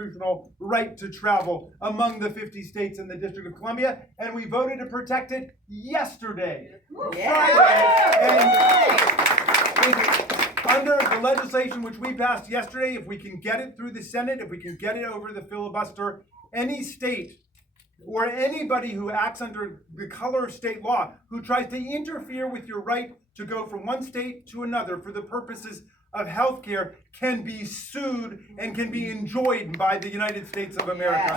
constitutional right to travel among the 50 states in the District of Columbia, and we voted to protect it yesterday, Friday. And under the legislation which we passed yesterday, if we can get it through the Senate, if we can get it over the filibuster, any state or anybody who acts under the color of state law, who tries to interfere with your right to go from one state to another for the purposes of health care, can be sued and can be enjoyed by the United States of America.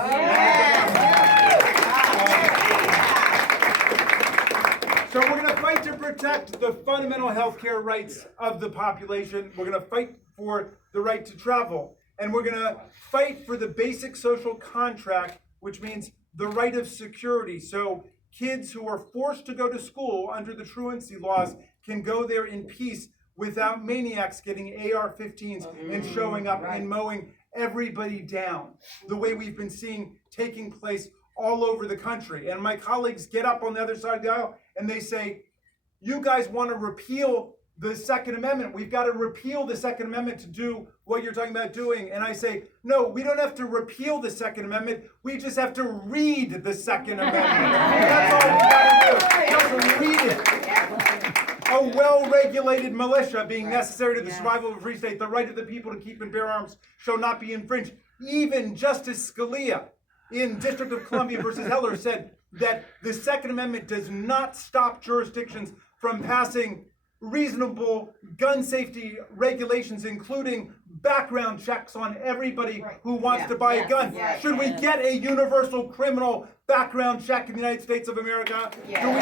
So we're going to fight to protect the fundamental health care rights of the population. We're going to fight for the right to travel. And we're going to fight for the basic social contract, which means the right of security. So kids who are forced to go to school under the truancy laws can go there in peace without maniacs getting AR-15s and showing up and mowing everybody down, the way we've been seeing taking place all over the country. And my colleagues get up on the other side of the aisle and they say, you guys want to repeal the Second Amendment. We've got to repeal the Second Amendment to do what you're talking about doing. And I say, no, we don't have to repeal the Second Amendment. We just have to read the Second Amendment. That's all we got to do. Just read it. A well-regulated militia being necessary to the survival of a free state, the right of the people to keep and bear arms shall not be infringed. Even Justice Scalia in District of Columbia versus Heller said that the Second Amendment does not stop jurisdictions from passing reasonable gun safety regulations, including background checks on everybody who wants to buy a gun. Should we get a universal criminal background check in the United States of America? Do we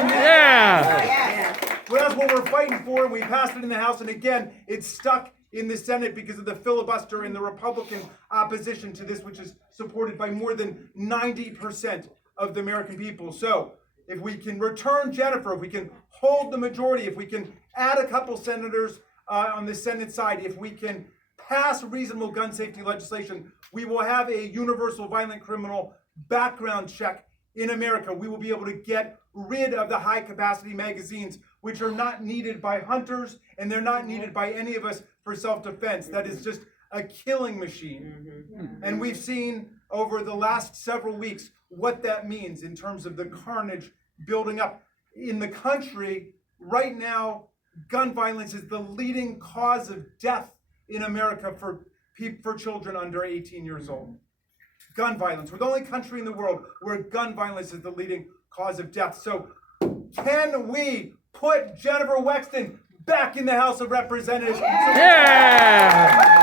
Well, that's what we're fighting for, and we passed it in the House, and again, it's stuck in the Senate because of the filibuster and the Republican opposition to this, which is supported by more than 90% of the American people. So if we can return Jennifer, if we can hold the majority, if we can add a couple senators on the Senate side, if we can pass reasonable gun safety legislation, we will have a universal violent criminal background check in America. We will be able to get rid of the high capacity magazines, which are not needed by hunters and they're not needed by any of us for self-defense. That is just a killing machine. And we've seen over the last several weeks what that means in terms of the carnage building up in the country. Right now, gun violence is the leading cause of death in America for children under 18 years old. Gun violence. We're the only country in the world where gun violence is the leading cause of death. So can we put Jennifer Wexton back in the House of Representatives? Yeah!